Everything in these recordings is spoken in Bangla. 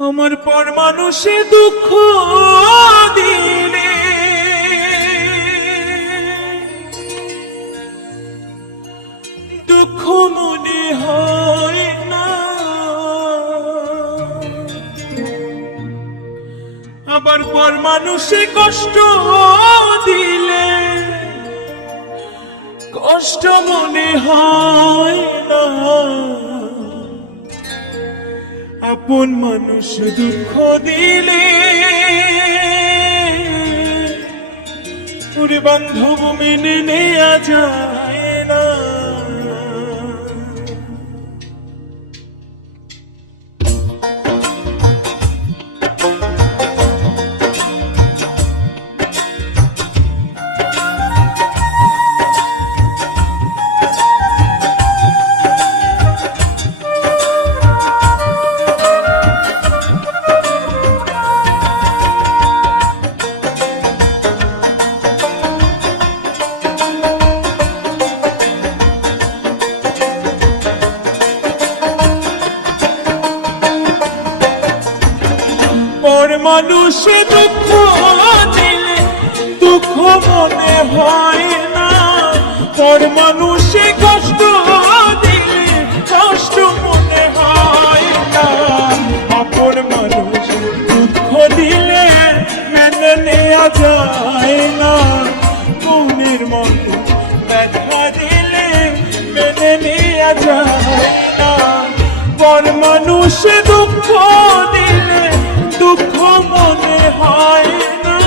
আমার পর মানুষে দুঃখ দিলে দুঃখ মনে হয় না, আবার পর মানুষে কষ্ট দিলে কষ্ট মনে হয় না। আপন মানুষ দুঃখ দিলে ওরে বান্ধব মেনে নেয়া যায় না। পর মানুষে দুঃখ দিলে দুঃখ মনে হয় না, পর মানুষে কষ্ট দিলে কষ্ট মনে হয় না। আপন মানুষ দুঃখ দিলে মেনে নেওয়া যায় না, মনের মতো ব্যথা দিলে মেনে নেওয়া যায় না। পর মানুষে দুঃখ দিলে দুঃখ মনে হয় না,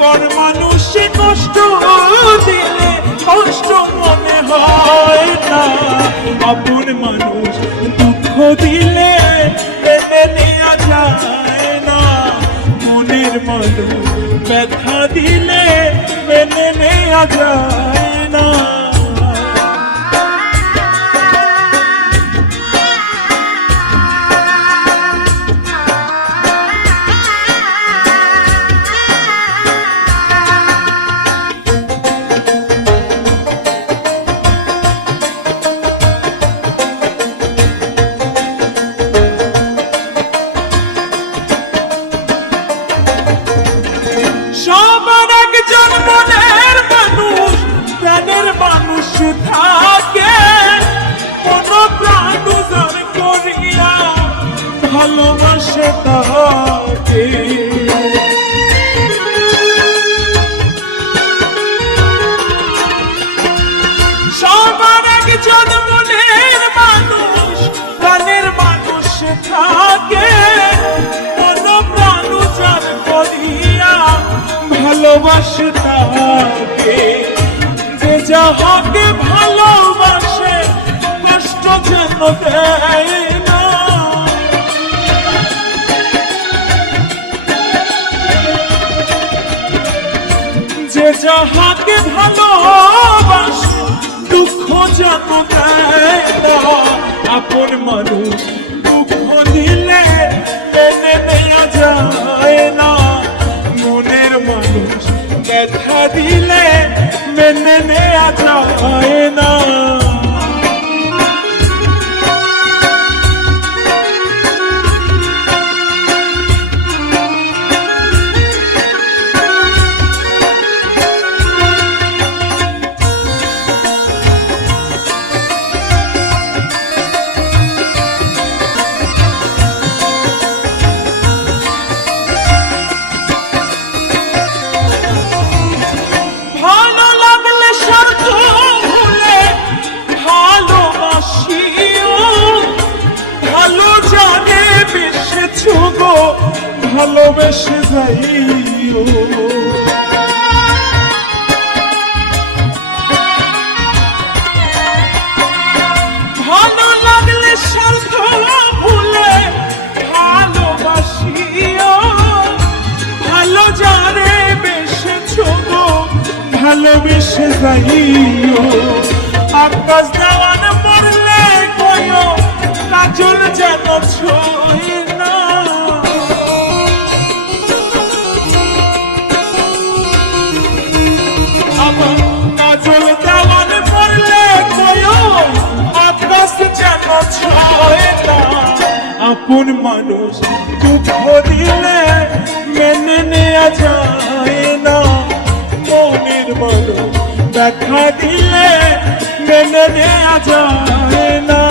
পর মানুষে কষ্ট দিলে কষ্ট মনে হয় না। আপন মানুষ দুঃখ দিলে মেনে নেওয়া যায় না, মনের মানুষ ব্যথা দিলে মেনে নেওয়া যায় না। সবার একজন মনের মানুষ প্রাণের মানুষ থাকে, কোন প্রাণ উজাড় করিয়া ভালোবাসে তাকে। সবার একজন মনের মানুষ প্রাণের মানুষ থাকে, কোন প্রাণ উজাড় করিয়া ভালোবাসে তাকে। যে যাহাকে ভালোবাসে কষ্ট যেন দেয় না, যে যাহাকে ভালোবাসে দুঃখ যেন দেয় না। আপন মানুষ দুঃখ দিলে মেনে নেওয়া যায় না, মনের মানুষ ব্যথা দিলে মেনে নেওয়া যায় না। ভালোবেসে যাইও ভালো লাগলে স্বার্থ ভুলে ভালোবাসিও, ভালো জানে বেসেছো গো ভালোবেসে যাইও। আকাশ দেওয়ান মরলে কয়ো কাজল যেন ছয় না, কাজল দেওয়ান মরলে কয়ো আকাশ যেন ছয় না। আপন মানুষ দুঃখ দিলে মেনে নেওয়া যায় না, মনের মানুষ ব্যথা দিলে মেনে নেওয়া যায় না।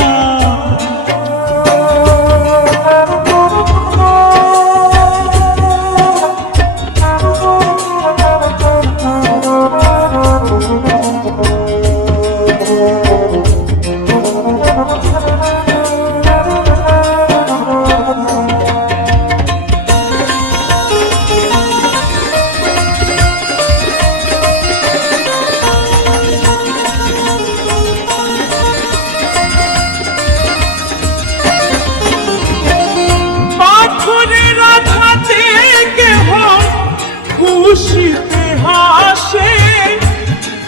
খুশিতে হাসে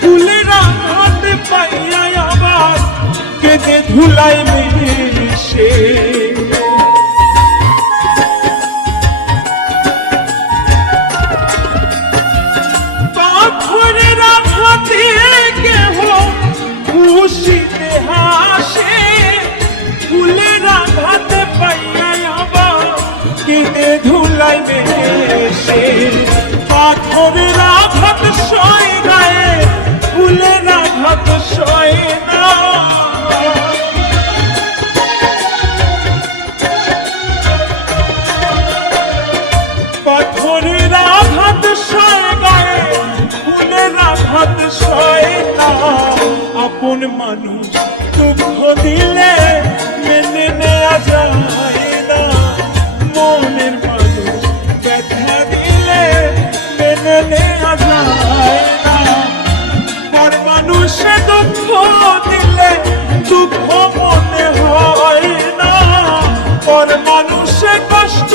ফুলের হাতে পাইয়া আবার কেঁদে ধুলাই মিশে। পাথরের আঘাতে কেহ খুশিতে হাসে ফুলের আঘাতে পাইয়া আবার কেঁদে ধুলাই মিশে। পাথরের আঘাত সয় গায়ে ফুলের আঘাত সয় না। পাথরের আঘাত সয় গায়ে ফুলের আঘাত সয় না। আপন মানুষ দুঃখ দিলে মেনে নেওয়া যায় না, মনের মানুষ ব্যথা দিলে মেনে নেওয়া যায় না। পর মানুষে দুঃখ দিলে দুঃখ মনে হয় না, পর মানুষে কষ্ট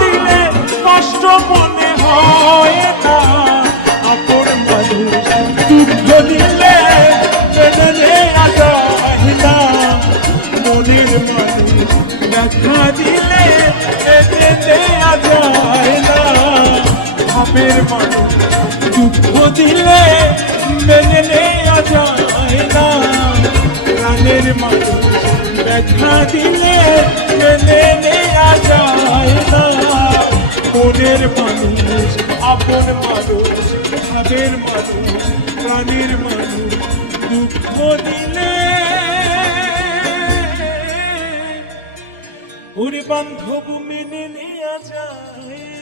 দিলে কষ্ট মনে হয় না। আপন মানুষ দুঃখ দিলে মেনে নেওয়া যায় না, মনের মানুষ ব্যথা দিলে মেনে নেওয়া যায় না। আপের মানুষ দুঃখ দিলে মেনে নেওয়া যায় না, প্রাণের মানুষ ব্যথা দিলে মেনে নেওয়া যায় না। মনের মানুষ আপন মানুষ আপের মানুষ প্রাণের মানুষ দুঃখ দিলে ওরে বান্ধব মেনে নেওয়া যায়।